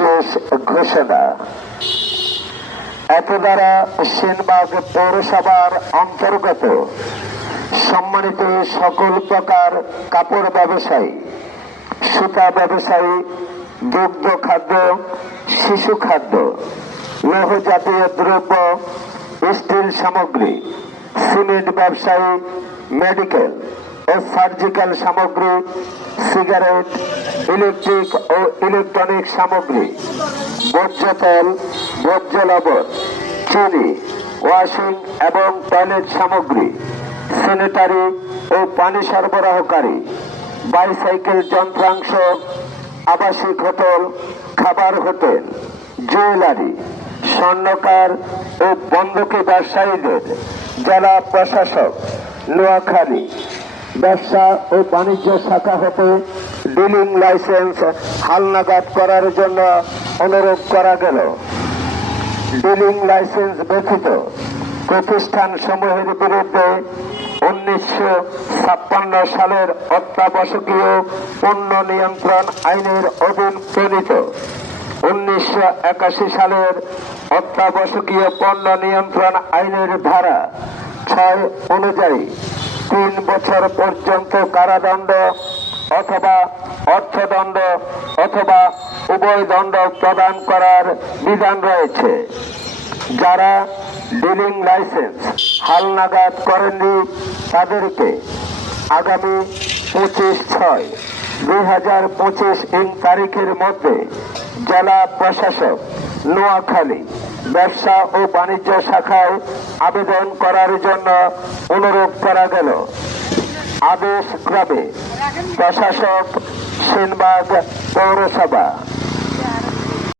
বিশেষ ঘোষণা। এত দ্বারা সেনবাগ পৌরসভার অন্তর্গত সম্মানিত সকল প্রকার কাপড় ব্যবসায়ী, সুতা ব্যবসায়ী, দুগ্ধ খাদ্য, শিশু খাদ্য, লৌহ জাতীয় দ্রব্য, স্টিল সামগ্রী, সিমেন্ট ব্যবসায়ী, মেডিকেল ও সার্জিক্যাল সামগ্রী, সিগারেট, ইলেকট্রিক ও ইলেকট্রনিক সামগ্রী, ভোজ্য তেল, ভোজ্য লবণ, চিনি, ওয়াশিং এবং টয়লেট সামগ্রী, স্যানিটারি ও পানি সরবরাহকারী, বাইসাইকেল যন্ত্রাংশ, আবাসিক হোটেল, খাবার হোটেল, জুয়েলারি, স্বর্ণকার ও বন্ধকি ব্যবসায়ীদের জেলা প্রশাসক নোয়াখালী ব্যবসা ও বাণিজ্য শাখা হতে ডিলিং লাইসেন্স হালনাগাদ করার জন্য অনুরোধ করা গেল। ডিলিং লাইসেন্স ব্যতীত প্রতিষ্ঠান সমূহের বিরুদ্ধে 1956 সালের অত্যাবশ্যকীয় পণ্য নিয়ন্ত্রণ আইনের অধীন প্রণীত 1981 সালের অত্যাবশ্যকীয় পণ্য নিয়ন্ত্রণ আইনের ধারা 6 অনুযায়ী 3 বছর পর্যন্ত কারাদণ্ড অথবা অর্থদণ্ড অথবা উভয় দণ্ড প্রদান করার বিধান রয়েছে। যারা ডিলিং লাইসেন্স হালনাগাদ করেননি তাদেরকে আগামী 25/6/2025 তারিখের মধ্যে জেলা প্রশাসক নোয়াখালী ব্যবসা ও বাণিজ্য শাখায় আবেদন করার জন্য অনুরোধ করা গেল। আদেশ ক্রমে প্রশাসক সেনবাগ পৌরসভা।